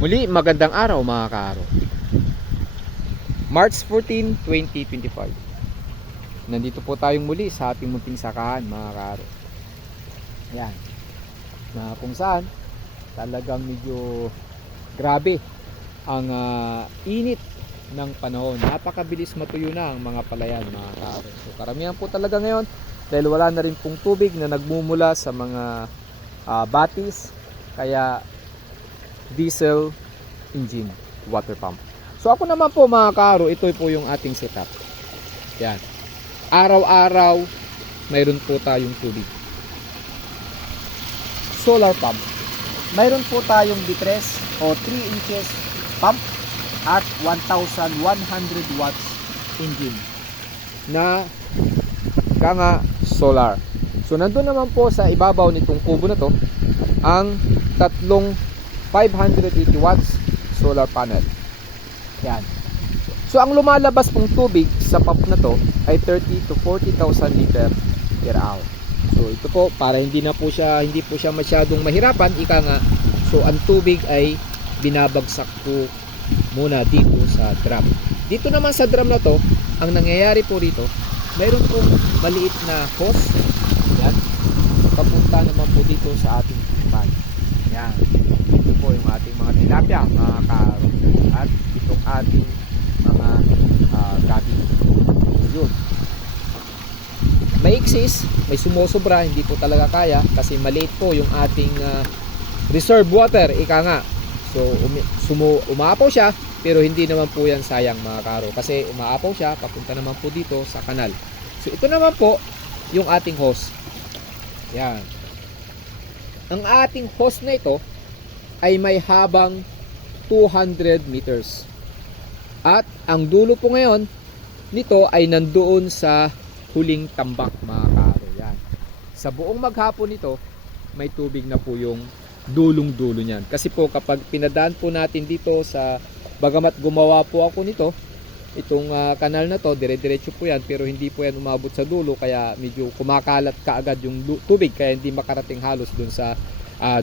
Muli, magandang araw mga kaaro. March 14, 2025. Nandito po tayong muli sa ating munting sakahan mga kaaro. Yan. Na kung saan talagang medyo grabe ang init ng panahon. Napakabilis matuyo na ang mga palayan mga kaaro. So karamihan po talaga ngayon dahil wala na rin pong tubig na nagmumula sa mga batis. Kaya diesel engine water pump. So ako naman po mga kaaro, ito po yung ating setup. Yan. Araw-araw mayroon po tayong tubig. Solar pump. Mayroon po tayong bitres o 3 inches pump at 1,100 watts engine na kanga solar. So nandun naman po sa ibabaw nitong kubo na to ang tatlong 580 watts solar panel. Yan. So ang lumalabas pong tubig sa pump na to ay 30 to 40,000 liter per hour. So ito po para hindi po siya masyadong mahirapan, ika nga. So ang tubig ay binabagsak po muna dito sa drum. Dito naman sa drum na to, ang nangyayari po dito, mayroon pong maliit na hose. Yan. Papunta naman po dito sa ating pan. Yan. Ito po yung ating mga tilapia, mga kaaro. At itong ating mga gabi. Yun. May excess, may sumusobra, hindi po talaga kaya kasi maliit po yung ating reserve water, ika nga. So umaapaw siya, pero hindi naman po yan sayang mga kaaro. Kasi umaapaw siya, papunta naman po dito sa kanal. So ito naman po yung ating hose. Yan. Ang ating hose na ito ay may habang 200 meters. At ang dulo po ngayon nito ay nandoon sa huling tambak mga kaaro. Yan. Sa buong maghapon nito, may tubig na po yung dulong-dulo niyan. Kasi po kapag pinadaan po natin dito sa, bagamat gumawa po ako nito, itong kanal na to, dire-diretso po yan, pero hindi po yan umabot sa dulo, kaya medyo kumakalat kaagad yung tubig, kaya hindi makarating halos dun sa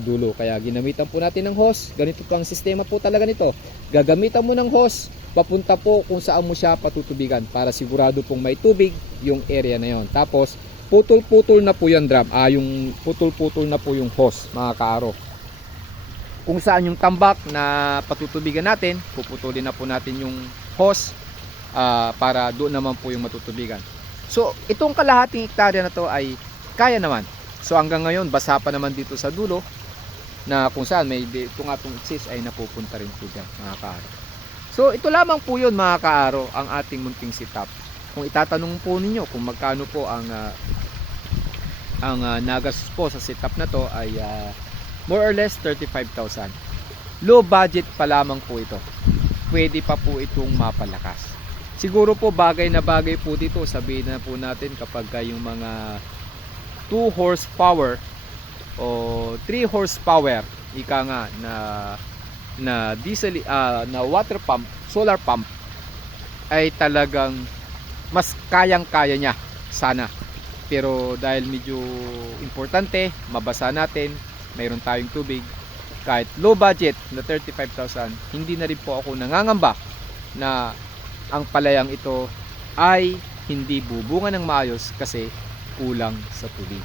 dulo. Kaya ginamitan po natin ng hose. Ganito po ang sistema po talaga nito. Gagamitan mo ng hose, papunta po kung saan mo siya patutubigan para sigurado pong may tubig yung area na yon. Tapos putol-putol na po yung drum, yung putol-putol na po yung hose mga kaaro. Kung saan yung tambak na patutubigan natin, puputulin na po natin yung hose para doon naman po yung matutubigan. So itong kalahating hektarya na to ay kaya naman. So hanggang ngayon basa pa naman dito sa dulo na kung saan may itong atong excess ay napupunta rin po dyan mga kaaro. So ito lamang po yun mga kaaro, ang ating munting setup. Kung itatanong po ninyo kung magkano po ang nagastos po sa setup na to ay more or less 35,000. Low budget pa lamang po ito. Pwede pa po itong mapalakas. Siguro po bagay na bagay po dito, sabihin na po natin kapag yung mga 2 horsepower o 3 horsepower ika nga na diesel na water pump, solar pump ay talagang mas kayang-kaya niya sana. Pero dahil medyo importante, mabasa natin, mayroon tayong tubig, kahit low budget na 35,000, hindi na rin po ako nangangamba na ang palayang ito ay hindi bubunga ng maayos kasi kulang sa tubig.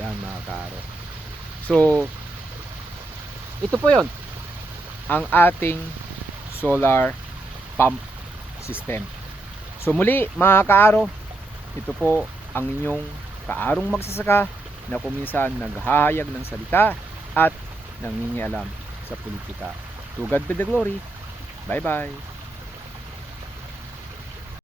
Yan mga kaaro. So ito po yon ang ating solar pump system. So muli mga kaaro, ito po ang inyong kaarong magsasaka na kuminsan naghahayag ng salita at nangingialam sa politika. To God be the glory. Bye bye.